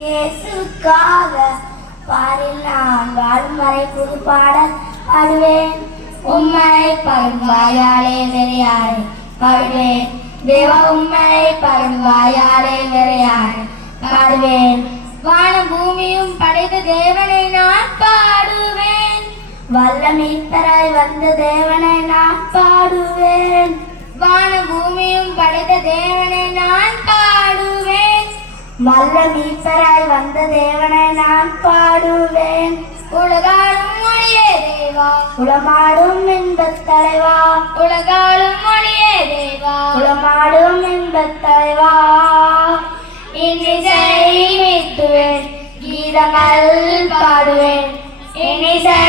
இயேசுக்காக பாரில் நான் வாழும் வரை புது பாடல் பாடுவேன். உம்மை பாடும் வாயாலே வேறு யாரை பாடுவேன். தேவா உம்மை பாடும் வாயாலே வேறு யாரை பாடுவேன். வான பூமியும் படைத்த தேவனை நான் பாடுவேன். வல்ல மீட்பராய் வந்த தேவனை நான் பாடுவேன். வான பூமியும் படைத்த தேவனை நான் பாடுவேன். வல்ல மீட்பராய் வந்த தேவனை நான் பாடுவேன். உலகாடும் மொழியே தேவா, உளமாடும் இன்பத் தலைவா. உலகாடும் மொழியே தேவா, உளமாடும் இன்பத் தலைவா. இன்னிசை மீட்டுவேன், கீதங்கள் பாடுவேன். இன்னிசை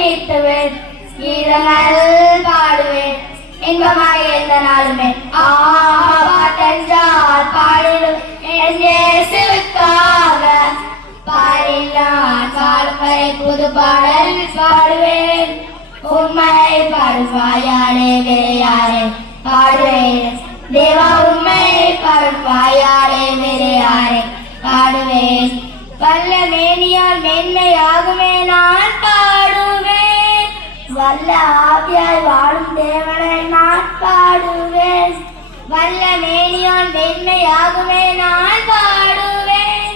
மீட்டுவேன், கீதங்கள் பாடுவேன். இன்பமாக எந்த நாளுமே பாட்டென்றால் பாடிடும் என் இயேசுவுக்காக பாரில் நான் வாழும் வரை புது பாடல் பாடுவேன். உம்மை பாடும் வாயாலே வேறு யாரை பாடுவேன். தேவா உம்மை பாடும் வாயாலே வேறு யாரை பாடுவேன். வல்ல மேனியால் மென்மையாகுமே நான் பாடுவேன். வல்ல ஆவியாய் வாழும் தேவனை நான் பாடுவேன். வல்ல மேனியால் மென்மையாகுமே நான் பாடுவேன்.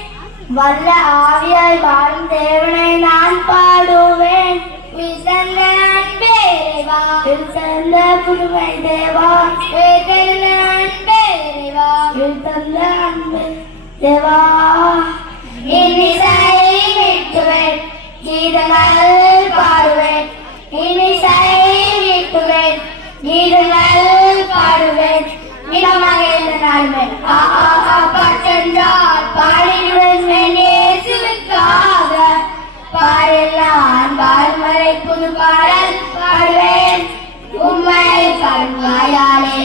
வல்ல ஆவியாய் வாழும் தேவனை நான் பாடுவேன். உயிர்த்தெழுந்த அன்பே தேவா, உயிர்த்தெழுந்த புதுமை தேவா, உயிர்த்தெழுந்த அன்பே தேவா, உயிர்த்தெழுந்த அன்பே தேவா. இன்னிசை மீட்டுவேன், கீதங்கள் பாடுவேன். இன்னிசை மீட்டுவேன், கீதங்கள் பாடுவேன். இனமாக எந்த நாளுமே பாட்டென்றால் பாடிடுவேன் என் இயேசுவுக்காக பாரில் நான் வாழும் வரை புது பாடல் பாடுவேன். உம்மை பாடும் வாயாலே